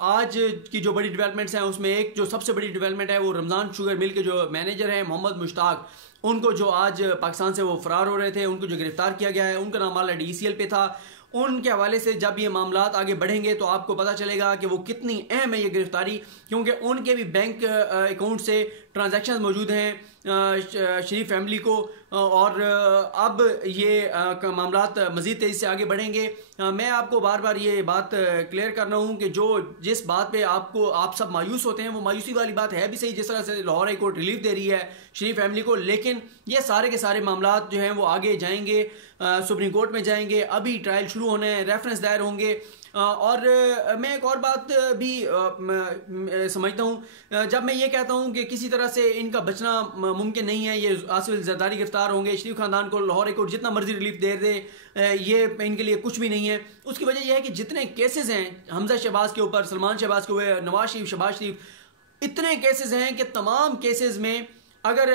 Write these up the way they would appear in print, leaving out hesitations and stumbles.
आज की जो बड़ी डेवलपमेंट्स हैं उसमें एक जो सबसे बड़ी डेवलपमेंट है वो रमज़ान शुगर मिल के जो मैनेजर हैं मोहम्मद मुश्ताक, उनको जो आज पाकिस्तान से वो फरार हो रहे थे, उनको जो गिरफ्तार किया गया है, उनका नाम ऑलरेडी ECL पे था। उनके हवाले से जब ये मामलात आगे बढ़ेंगे तो आपको पता चलेगा कि वो कितनी अहम है ये गिरफ्तारी, क्योंकि उनके भी बैंक अकाउंट से ट्रांजैक्शन मौजूद हैं शरीफ फैमिली को, और अब ये मामलात मज़ीद तेज़ी से आगे बढ़ेंगे। मैं आपको बार बार ये बात क्लियर कर रहा हूँ कि जिस बात पे आप सब मायूस होते हैं वो मायूसी वाली बात है भी सही, जिस तरह से लाहौर हाई कोर्ट रिलीफ दे रही है शरीफ फैमिली को, लेकिन ये सारे के सारे मामलात जो हैं वो आगे जाएंगे, सुप्रीम कोर्ट में जाएंगे, अभी ट्रायल शुरू होने हैं, रेफरेंस दायर होंगे। और मैं एक और बात भी समझता हूँ, जब मैं ये कहता हूँ कि किसी तरह से इनका बचना मुमकिन नहीं है, ये आसिफ जरदारी गिरफ्तार होंगे, शरीफ खानदान को लाहौर हाई कोर्ट जितना मर्जी रिलीफ दे दे, ये इनके लिए कुछ भी नहीं है। उसकी वजह यह है कि जितने केसेस हैं हमजा शहबाज के ऊपर, सलमान शहबाज के ऊपर, नवाज शरीफ, शहबाज शरीफ, इतने केसेस हैं कि तमाम केसेस में अगर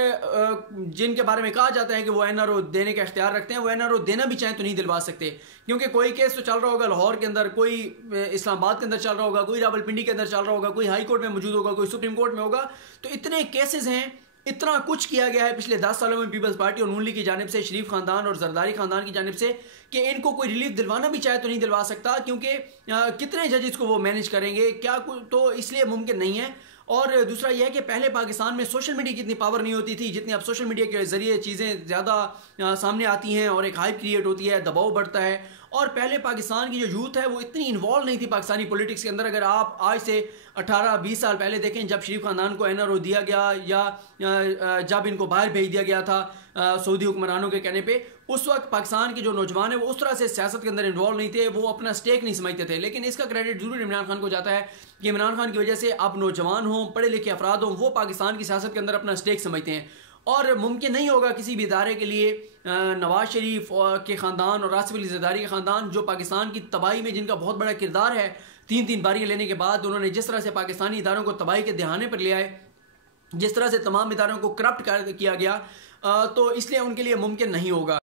जिनके बारे में कहा जाता है कि वो NRO देने का इख्तियार रखते हैं, वो NRO देना भी चाहें तो नहीं दिलवा सकते, क्योंकि कोई केस तो चल रहा होगा लाहौर के अंदर, कोई इस्लामाबाद के अंदर चल रहा होगा, कोई रावलपिंडी के अंदर चल रहा होगा, कोई हाई कोर्ट में मौजूद होगा, कोई सुप्रीम कोर्ट में होगा। तो इतने केसेस हैं, इतना कुछ किया गया है पिछले 10 सालों में पीपल्स पार्टी और नून लीग की जानिब से, शरीफ खानदान और जरदारी खानदान की जानिब से, कि इनको कोई रिलीफ दिलवाना भी चाहे तो नहीं दिलवा सकता, क्योंकि कितने जजेस को वो मैनेज करेंगे, क्या तो इसलिए मुमकिन नहीं है। और दूसरा यह है कि पहले पाकिस्तान में सोशल मीडिया की इतनी पावर नहीं होती थी जितनी अब सोशल मीडिया के ज़रिए चीज़ें ज़्यादा सामने आती हैं और एक हाइप क्रिएट होती है, दबाव बढ़ता है। और पहले पाकिस्तान की जो यूथ है वो इतनी इन्वॉल्व नहीं थी पाकिस्तानी पॉलिटिक्स के अंदर। अगर आप आज से 18-20 साल पहले देखें, जब शरीफ खानदान को NRO दिया गया या जब इनको बाहर भेज दिया गया था सऊदी हुक्मरानों के कहने पे, उस वक्त पाकिस्तान के जो नौजवान है वो उस तरह से सियासत के अंदर इन्वॉल्व नहीं थे, वो अपना स्टेक नहीं समझते थे। लेकिन इसका क्रेडिट जरूर इमरान खान को जाता है कि इमरान खान की वजह से अब नौजवान हों, पढ़े लिखे अफराद हों, वो पाकिस्तान की सियासत के अंदर अपना स्टेक समझते हैं। और मुमकिन नहीं होगा किसी भी इदारे के लिए नवाज शरीफ के ख़ानदान और आसिफ अली जरदारी के ख़ानदान, जो पाकिस्तान की तबाही में जिनका बहुत बड़ा किरदार है, 3-3 बारियां लेने के बाद उन्होंने जिस तरह से पाकिस्तानी इदारों को तबाही के दहाने पर ले आए, जिस तरह से तमाम इदारों को करप्ट किया गया, तो इसलिए उनके लिए मुमकिन नहीं होगा।